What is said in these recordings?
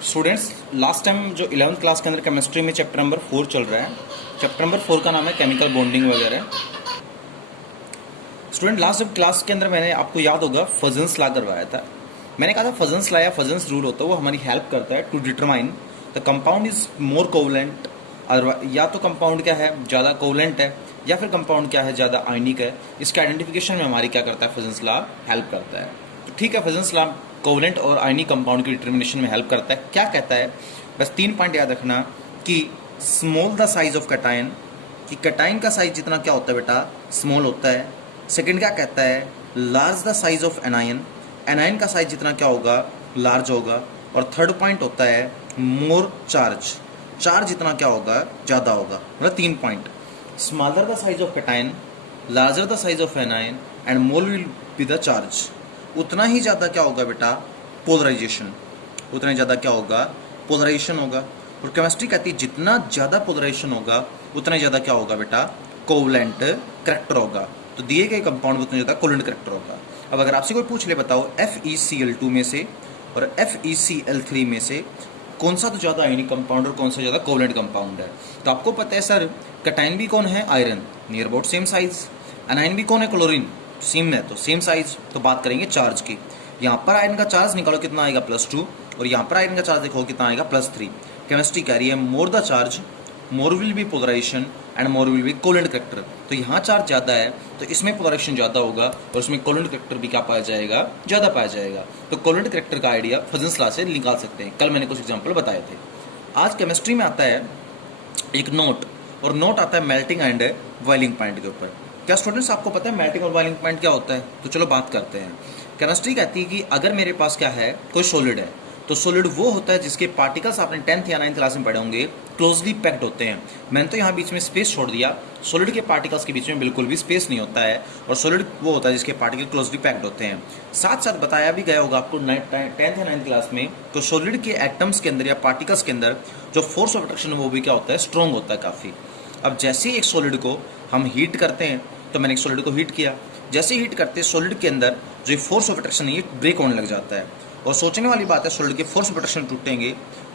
Students, last time जो 11th class के अंदर केमिस्ट्री में चैप्टर नंबर 4 चल रहा है। चैप्टर नंबर 4 का नाम है केमिकल बॉन्डिंग वगैरह। स्टूडेंट, लास्ट जब क्लास के अंदर मैंने आपको याद होगा फजन्स ला करवाया था। मैंने कहा था फजन्स ला या फजन्स रूल होता है वो हमारी हेल्प करता है to determine the compound is more covalent. या तो कंपाउंड क्या है ज़्यादा कोवलेंट है या फिर कंपाउंड क्या है ज़्यादा आयनिक है। इसके आइडेंटिफिकेशन में हमारी क्या करता है फजन्स ला हेल्प करता है। तो ठीक है, फजन्स ला कोवलेंट और आयनिक कंपाउंड की डिटर्मिनेशन में हेल्प करता है। क्या कहता है, बस 3 पॉइंट याद रखना कि स्मॉल द साइज ऑफ कटाइन, कि कटाइन का साइज जितना क्या होता है बेटा स्मॉल होता है। सेकंड क्या कहता है, large the size of anion, anion का साइज जितना क्या होगा लार्ज होगा। और थर्ड पॉइंट होता है मोर चार्ज, चार्ज जितना क्या होगा ज़्यादा होगा। मतलब 3 point, smaller the size of कटाइन, larger the size of anion and more will be the charge. उतना ही ज़्यादा क्या होगा बेटा पोलराइजेशन, उतना ही ज़्यादा क्या होगा पोलराइजेशन होगा। और केमिस्ट्री कहती है जितना ज़्यादा पोलराइजेशन होगा उतना ही ज़्यादा क्या होगा बेटा कोवलेंट करैक्टर होगा। तो दिए गए कंपाउंड में उतना ज़्यादा कोवलेंट करैक्टर होगा। अब अगर आपसे कोई पूछ ले बताओ FeCl2 में से और FeCl3 में से कौन सा तो ज़्यादा आयनिक कंपाउंड और कौन सा ज़्यादा कोवलेंट कंपाउंड है, तो आपको पता है सर कटाइन भी कौन है iron, near about same size. A9 भी कौन है क्लोरीन, सेम है तो सेम साइज। तो बात करेंगे चार्ज की। यहाँ पर आयरन का चार्ज निकालो कितना आएगा +2 और यहाँ पर आयरन का चार्ज देखो कितना आएगा +3। केमिस्ट्री कह रही है more the charge more will be polarization and more will be covalent character. तो यहाँ चार्ज ज़्यादा है तो इसमें पोलराइजेशन ज़्यादा होगा और उसमें कोवलेंट करैक्टर भी क्या पाया जाएगा ज़्यादा पाया जाएगा। तो कोवलेंट करैक्टर का आइडिया फजन्स लॉ से निकाल सकते हैं। कल मैंने कुछ एग्जाम्पल बताए थे। आज केमिस्ट्री में आता है एक नोट, और नोट आता है मेल्टिंग एंड बॉइलिंग पॉइंट के ऊपर। क्या स्टूडेंट्स आपको पता है मेल्टिंग और बॉइलिंग पॉइंट क्या होता है? तो चलो बात करते हैं। केमिस्ट्री कहती है कि अगर मेरे पास क्या है कोई सॉलिड है, तो सॉलिड वो होता है जिसके पार्टिकल्स आपने 10th या 9th क्लास में पढ़े होंगे क्लोजली पैक्ड होते हैं। मैंने तो यहाँ बीच में स्पेस छोड़ दिया, सॉलिड के पार्टिकल्स के बीच में बिल्कुल भी स्पेस नहीं होता है और सॉलिड वो होता है जिसके पार्टिकल क्लोजली पैक्ड होते हैं। साथ साथ बताया भी गया होगा आपको 10th या 9th क्लास में, तो सॉलिड के एटम्स के अंदर या पार्टिकल्स के अंदर जो फोर्स ऑफ अट्रैक्शन वो भी क्या होता है स्ट्रॉन्ग होता है काफ़ी। अब जैसे ही एक सॉलिड को हम हीट करते हैं, तो मैंने एक सॉलिड को हीट किया, जैसे हीट करते हैं सॉलिड के अंदर जो फोर्स ऑफ अट्रैक्शन है ये ब्रेक होने लग जाता है। और सोचने वाली बात है सॉलिड के फोर्स ऑफ अट्रैक्शन टूटेंगे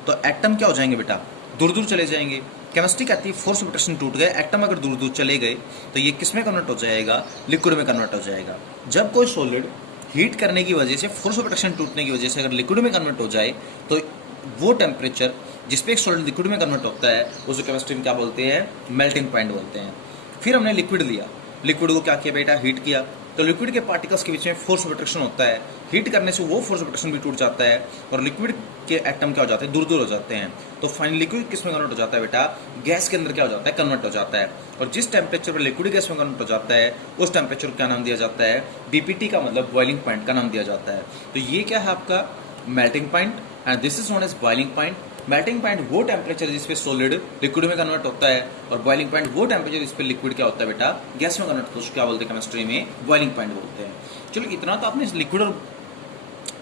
तो एटम क्या हो जाएंगे बेटा दूर दूर चले जाएंगे। केमिस्ट्री कहती है फोर्स ऑफ अट्रैक्शन टूट गए, एटम अगर दूर दूर चले गए तो ये किस में कन्वर्ट हो जाएगा लिक्विड में कन्वर्ट हो जाएगा। जब कोई सॉलिड हीट करने की वजह से फोर्स ऑफ अट्रैक्शन टूटने की वजह से अगर लिक्विड में कन्वर्ट हो जाए तो वो टेम्परेचर जिसपे एक सॉलिड लिक्विड में कन्वर्ट होता है उसे केमिस्ट्री में क्या बोलते हैं मेल्टिंग पॉइंट बोलते हैं। फिर हमने लिक्विड लिया, लिक्विड को क्या किया बेटा हीट किया, तो लिक्विड के पार्टिकल्स के बीच में फोर्स ऑफ अट्रैक्शन होता है। हीट करने से वो फोर्स ऑफ अट्रैक्शन भी टूट जाता है और लिक्विड के एटम क्या हो जाते हैं दूर दूर हो जाते हैं। तो फाइनली लिक्विड किस में कन्वर्ट हो जाता है बेटा गैस के अंदर क्या हो जाता है कन्वर्ट हो जाता है। और जिस टेम्परेचर पर लिक्विड गैस में कन्वर्ट हो जाता है उस टेम्परेचर को क्या नाम दिया जाता है BPT का मतलब बॉइलिंग पॉइंट का नाम दिया जाता है। तो ये क्या है आपका melting point and this is known as boiling point. Melting point वो टेम्परेचर जिस पे सॉलिड लिक्विड में कन्वर्ट होता है और बॉइलिंग पॉइंट वो टेम्परेचर जिस पे लिक्विड क्या होता है बेटा गैस में कन्वर्ट होता है, उसको क्या बोलते हैं केमिस्ट्री में बॉइलिंग पॉइंट बोलते हैं। चलो इतना तो आपने लिक्विड और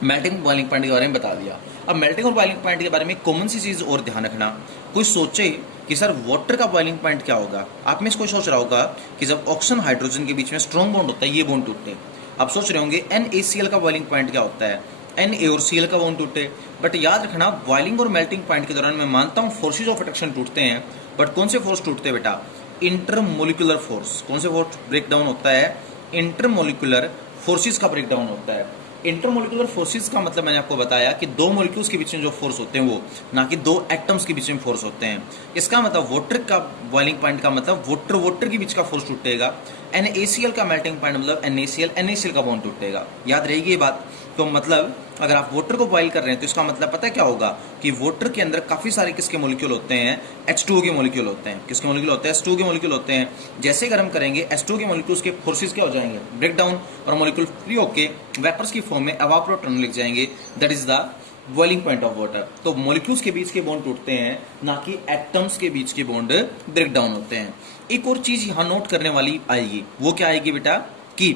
मेल्टिंग बॉइलिंग पॉइंट के बारे में बता दिया। अब मेल्टिंग और बॉइलिंग पॉइंट के बारे में कॉमन सी चीज़ और ध्यान रखना, कोई सोचे कि सर वाटर का बॉइलिंग पॉइंट क्या होगा। आप में इसको सोच रहा होगा कि जब ऑक्सीजन हाइड्रोजन के बीच में स्ट्रॉन्ग बॉन्ड होता है ये बॉन्ड टूटते। आप सोच रहे होंगे NaCl का बॉइलिंग पॉइंट क्या होता है, Na और Cl का बॉन्ड टूटे। बट याद रखना बॉइलिंग और मेल्टिंग पॉइंट के दौरान मैं मानता हूँ फोर्सेज ऑफ अट्रैक्शन टूटते हैं, बट कौन से फोर्स टूटते हैं बेटा इंटरमोलिकुलर फोर्स। कौन से फोर्स ब्रेक डाउन होता है इंटरमोलिकुलर फोर्सेज का ब्रेक डाउन होता है। इंटरमोलिकुलर फोर्सेज का मतलब मैंने आपको बताया कि दो मॉलिक्यूल्स के बीच में जो फोर्स होते हैं वो, ना कि दो एटम्स के बीच में फोर्स होते हैं। इसका मतलब वाटर का बॉइलिंग पॉइंट का मतलब वाटर वाटर के बीच का फोर्स टूटेगा। NaCl का मेल्टिंग पॉइंट मतलब NaCl का बॉन्ड टूटेगा। याद रहेगी ये बात। तो मतलब अगर आप वाटर को बॉइल कर रहे हैं तो इसका मतलब पता है क्या होगा कि वाटर के अंदर काफ़ी सारे किसके मॉलिक्यूल होते हैं H2O के मॉलिक्यूल होते हैं। किसके मॉलिक्यूल होते हैं H2O के मॉलिक्यूल होते हैं। जैसे गर्म करेंगे H2O के मॉलिक्यूल्स के फोर्सेस क्या हो जाएंगे ब्रेक डाउन और मॉलिक्यूल फ्री होके वेपर्स की फॉर्म में एवापोरेट होने लग जाएंगे। That is the boiling point of water. तो मॉलिक्यूल्स के बीच के बॉन्ड टूटते हैं, ना कि एटम्स के बीच के बॉन्ड ब्रेक डाउन होते हैं। एक और चीज यहाँ नोट करने वाली आएगी, वो क्या आएगी बेटा कि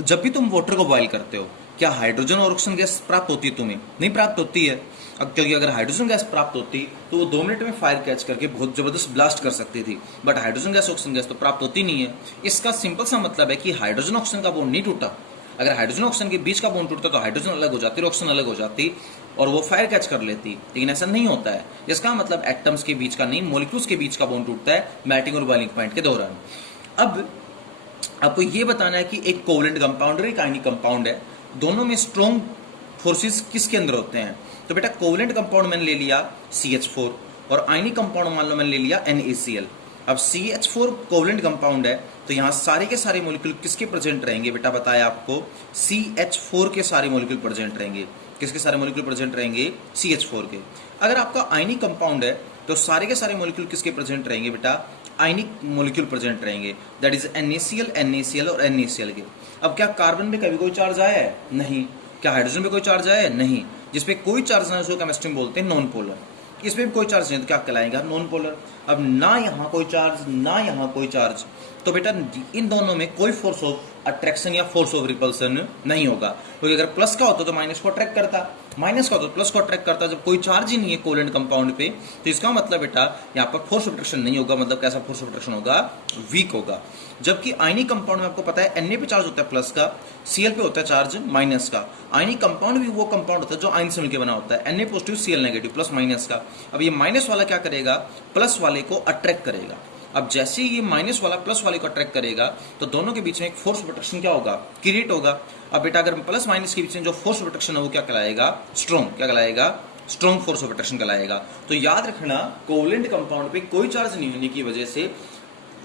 जब भी तुम वाटर को बॉइल करते हो क्या हाइड्रोजन और ऑक्सीजन गैस प्राप्त होती है? तुम्हें नहीं प्राप्त होती है। अब क्योंकि अगर हाइड्रोजन गैस प्राप्त होती तो वो 2 मिनट में फायर कैच करके बहुत जबरदस्त ब्लास्ट कर सकती थी, but hydrogen gas oxygen gas तो प्राप्त होती नहीं है। इसका सिंपल सा मतलब है कि हाइड्रोजन ऑक्सीजन का बॉन्ड नहीं टूटा, अगर हाइड्रोजन ऑक्सीजन के बीच का बॉन्ड टूटता तो हाइड्रोजन अलग हो जाती, ऑक्सीजन अलग हो जाती और वो फायर कैच कर लेती, लेकिन ऐसा नहीं होता है। इसका मतलब एटम्स के बीच का नहीं, मॉलिक्यूल्स के बीच का बॉन्ड टूटता है मेल्टिंग और बॉइलिंग पॉइंट के दौरान। अब आपको ये बताना है कि एक कोवलेंट कंपाउंड और एक आयनिक कंपाउंड है, दोनों में स्ट्रॉन्ग फोर्सेस किसके अंदर होते हैं। तो बेटा कोवलेंट कंपाउंड मैंने ले लिया CH4 और आयनिक कंपाउंड मान लो मैंने ले लिया NaCl। अब CH4 कोवलेंट कंपाउंड है तो यहाँ सारे के सारे मॉलिक्यूल किसके प्रेजेंट रहेंगे बेटा, बताया आपको CH4 के सारे मॉलिक्यूल प्रेजेंट रहेंगे। किसके सारे मॉलिक्यूल प्रेजेंट रहेंगे, CH4 के। अगर आपका आयनिक कंपाउंड है तो सारे के सारे मॉलिक्यूल किसके प्रेजेंट रहेंगे बेटा, आयनिक मॉलिक्यूल प्रेजेंट रहेंगे, दैट इज NaCl, NaCl और NaCl के। अब क्या कार्बन में कभी कोई चार्ज आया है, नहीं। क्या हाइड्रोजन पे कोई चार्ज आया है, नहीं। जिसपे कोई चार्ज ना है उसको केमिस्ट्री में बोलते हैं नॉन पोलर। इसमें भी कोई चार्ज नहीं तो क्या कहलाएगा, नॉन पोलर। अब ना यहाँ कोई चार्ज ना यहाँ कोई चार्ज, तो बेटा इन दोनों में कोई फोर्स ऑफ अट्रैक्शन या फोर्स ऑफ रिपल्सन नहीं होगा, क्योंकि अगर प्लस का होता तो माइनस को अट्रैक्ट करता, माइनस का होता तो प्लस को अट्रैक्ट करता। जब कोई चार्ज ही नहीं है कोवलेंट कंपाउंड पे तो इसका मतलब बेटा यहाँ पर फोर्स ऑफ अट्रैक्शन नहीं होगा। मतलब कैसा फोर्स ऑफ अट्रैक्शन होगा, वीक होगा। जबकि आयनिक कंपाउंड में आपको पता है Na पे चार्ज होता है प्लस का, Cl पे होता है चार्ज माइनस का। आयनिक कंपाउंड भी वो कंपाउंड होता है जो आयन से मिलकर बना होता है, Na positive Cl negative plus minus का। अब ये माइनस वाला क्या करेगा, प्लस वाले को अट्रैक्ट करेगा। अब जैसे ही ये माइनस वाला प्लस वाले को अट्रैक्ट करेगा तो दोनों के बीच में एक फोर्स ऑफ अट्रैक्शन क्या होगा, क्रिएट होगा। अब बेटा अगर प्लस माइनस के बीच में जो फोर्स ऑफ अट्रैक्शन है वो क्या कहलाएगा, स्ट्रॉन्ग। क्या कहलाएगा, स्ट्रॉन्ग फोर्स ऑफ अट्रैक्शन कहलाएगा। तो याद रखना कोवलेंट कंपाउंड पे कोई चार्ज नहीं होने की वजह से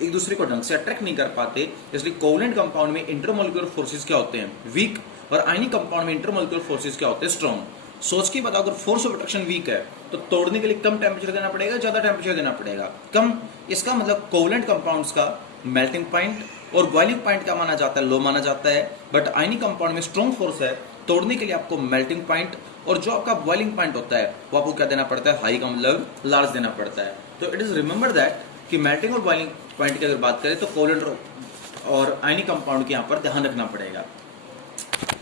एक दूसरे को ढंग से अट्रैक्ट नहीं कर पाते, इसलिए कोवलेंट कंपाउंड में इंटरमोलिकुलर फोर्सेस क्या होते हैं, वीक। और आयनिक कंपाउंड में इंटरमोलिकुलर फोर्सेस क्या होते हैं, स्ट्रॉन्ग। सोच के बताओ, अगर फोर्स ऑफ अट्रैक्शन वीक है तो तोड़ने के लिए कम टेम्परेचर देना पड़ेगा, ज्यादा टेम्परेचर देना पड़ेगा, कम। इसका मतलब कोवलेंट कंपाउंड्स का मेल्टिंग पॉइंट और बॉइलिंग पॉइंट क्या माना जाता है, लो माना जाता है। बट आयनिक कंपाउंड में स्ट्रॉन्ग फोर्स है, तोड़ने के लिए आपको मेल्टिंग पॉइंट और जो आपका बॉइलिंग पॉइंट होता है वो आपको क्या देना पड़ता है, हाई का मतलब लार्ज देना पड़ता है। तो इट इज रिमेंबर दैट कि मेल्टिंग और बॉइलिंग पॉइंट की अगर बात करें तो कोवलेंट और आयनिक कंपाउंड के यहाँ पर ध्यान रखना पड़ेगा।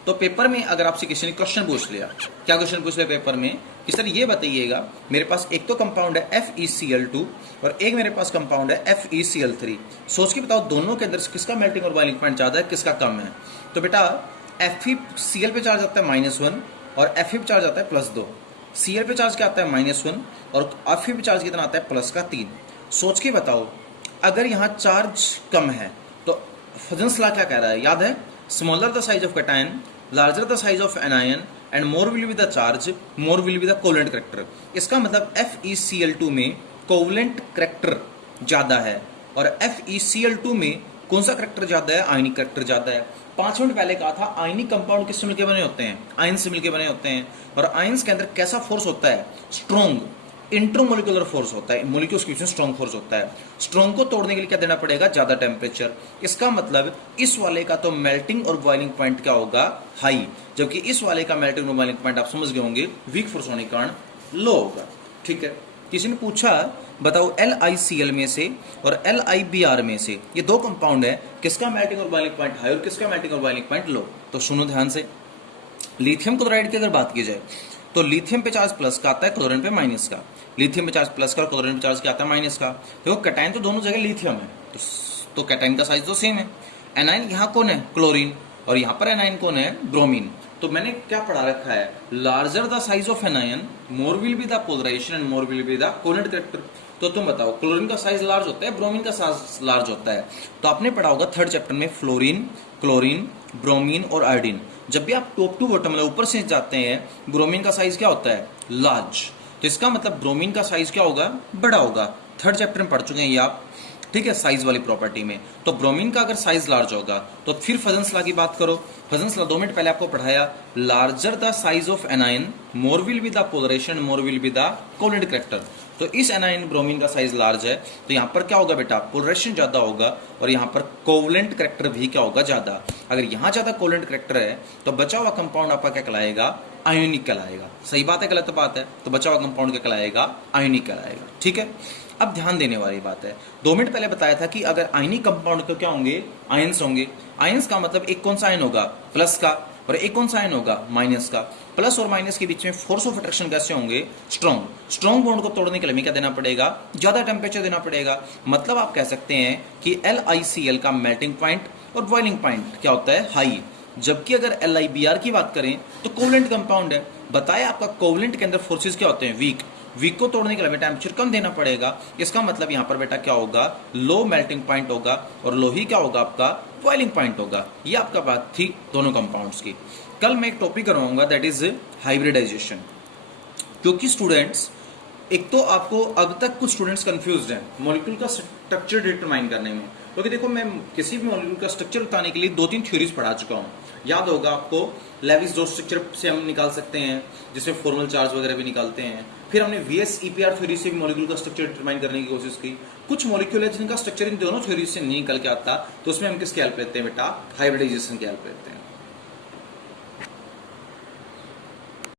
तो पेपर में अगर आपसे किसी ने क्वेश्चन पूछ लिया, क्या क्वेश्चन पूछ लिया पेपर में कि सर ये बताइएगा मेरे पास एक तो कंपाउंड है FeCl2 और एक मेरे पास कंपाउंड है FeCl3, सोच के बताओ दोनों के अंदर किसका मेल्टिंग और बॉइलिंग पॉइंट ज्यादा है, किसका कम है। तो बेटा FeCl पे चार्ज आता है -1 और Fe पे चार्ज आता है +2। Cl पे चार्ज क्या आता है -1 और Fe पे चार्ज कितना आता है +3। सोच के बताओ अगर यहाँ चार्ज कम है तो फजन्स लॉ क्या कह रहा है, याद है, smaller the size of cation, larger the size of anion and more will be the charge, more will be the covalent character. इसका मतलब FeCl2 में कोवलेंट करैक्टर ज्यादा है और FeCl2 में कौन सा करैक्टर ज्यादा है, आयनिक करैक्टर ज्यादा है। 5 मिनट पहले कहा था आयनिक कंपाउंड किससे मिलकर बने होते हैं, आयन से मिलकर बने होते हैं। और आयंस के अंदर कैसा फोर्स होता है, स्ट्रॉन्ग इंट्रोमोलिकुलर फोर्स होता है, मॉलिक्यूल्स के बीच में स्ट्रॉन्ग फोर्स होता है। स्ट्रॉन्ग को तोड़ने के लिए क्या देना पड़ेगा, ज्यादा टेम्परेचर। इसका मतलब इस वाले का तो मेल्टिंग और बॉइलिंग पॉइंट क्या होगा, हाई, जबकि इस वाले का मेल्टिंग और बॉइलिंग पॉइंट आप समझ गए होंगे वीक फोर्स होने के कारण लो होगा। ठीक है, किसी ने पूछा बताओ LiCl में से और LiBr में से ये दो कंपाउंड है, किसका मेल्टिंग और बॉइलिंग पॉइंट हाई और किसका मेल्टिंग और बॉइलिंग पॉइंट लो। तो सुनो ध्यान से, लिथियम क्लोराइड की अगर बात की जाए तो लिथियम पे चार्ज प्लस का आता है, क्लोरीन पे माइनस का। लिथियम पे चार्ज प्लस का और क्लोरीन पे चार्ज क्या आता है, माइनस का। देखो कैटायन तो दोनों जगह लिथियम है तो कैटायन का साइज तो सेम है। एनायन यहाँ कौन है, क्लोरीन, और यहाँ पर एनायन कौन है, ब्रोमीन। तो मैंने क्या पढ़ा रखा है, larger the size of anion more will be the polarization and more will be the covalent character. तो तुम बताओ क्लोरीन का साइज लार्ज होता है, ब्रोमीन का साइज लार्ज होता है। तो आपने पढ़ा होगा 3rd चैप्टर में फ्लोरीन, क्लोरीन, ब्रोमीन और आयोडीन। जब भी आप टॉप टू बॉटम मतलब ऊपर से जाते हैं, ब्रोमीन का साइज क्या होता है, लार्ज। तो इसका मतलब ब्रोमीन का साइज क्या होगा, बड़ा होगा। 3rd चैप्टर में पढ़ चुके हैं ये आप, ठीक है, साइज वाली प्रॉपर्टी में। तो ब्रोमीन का अगर साइज लार्ज होगा तो फिर फजन्स लॉ की बात करो। फजन्स लॉ 2 मिनट पहले आपको पढ़ाया, larger the size of anion more will be the polarization more will be the covalent character. तो इस एनायन ब्रोमीन का साइज लार्ज है तो यहाँ पर क्या होगा बेटा, पोलराइजेशन ज्यादा होगा और यहाँ पर कोवलेंट करैक्टर भी क्या होगा, ज्यादा। अगर यहाँ ज्यादा कोवलेंट करैक्टर है तो बचा हुआ कंपाउंड आपका क्या कहलाएगा, आयोनिक कहलाएगा। सही बात है, गलत बात है, तो बचा हुआ कंपाउंड क्या कहलाएगा, आयोनिक कहलाएगा। ठीक है, अब ध्यान देने वाली बात है, 2 मिनट पहले बताया था कि अगर आयनिक कंपाउंड तो क्या होंगे, आयंस होंगे। आयंस का मतलब एक कौन सा आयन होगा, प्लस का, और एक कौन सा आयन होगा, माइनस का। प्लस और माइनस के बीच में फोर्स ऑफ अट्रैक्शन कैसे होंगे, स्ट्रॉन्ग। स्ट्रॉन्ग बॉन्ड को तोड़ने के लिए हमें क्या देना पड़ेगा, ज्यादा टेम्परेचर देना पड़ेगा। मतलब आप कह सकते हैं कि LiCl का मेल्टिंग पॉइंट और बॉइलिंग पॉइंट क्या होता है, हाई। जबकि अगर LIBR की बात करें तो कोवलेंट कंपाउंड है। बताया आपका कोवलेंट के अंदर फोर्सेस क्या होते हैं, वीक। वीक को तोड़ने के लिए टेम्परेचर कम देना पड़ेगा। इसका मतलब यहाँ पर बेटा क्या होगा, लो मेल्टिंग पॉइंट होगा, और लो ही क्या होगा आपका, बॉइलिंग पॉइंट होगा। ये आपका बात थी दोनों कंपाउंड्स की। कल मैं एक टॉपिक करवाऊंगा दैट इज हाइब्रिडाइजेशन। क्योंकि स्टूडेंट्स, एक तो आपको अब तक कुछ स्टूडेंट्स कंफ्यूज्ड हैं मॉलिक्यूल का स्ट्रक्चर डिटरमाइन करने में। क्योंकि देखो, मैं किसी भी मॉलिक्यूल का स्ट्रक्चर बताने के लिए 2-3 थ्योरीज पढ़ा चुका हूँ। याद होगा आपको, लेविस डॉट स्ट्रक्चर से हम निकाल सकते हैं, जिसमें फॉर्मल चार्ज वगैरह भी निकालते हैं। फिर हमने VS EPR थ्योरी से भी मॉलिक्यूल का स्ट्रक्चर डिटरमाइन करने की कोशिश की। कुछ मॉलिक्यूल है जिनका स्ट्रक्चर इन दोनों थ्योरी से नहीं निकल के आता, तो उसमें हम किसकी हेल्प लेते हैं बेटा, हाइब्रिडाइजेशन की हेल्प लेते हैं।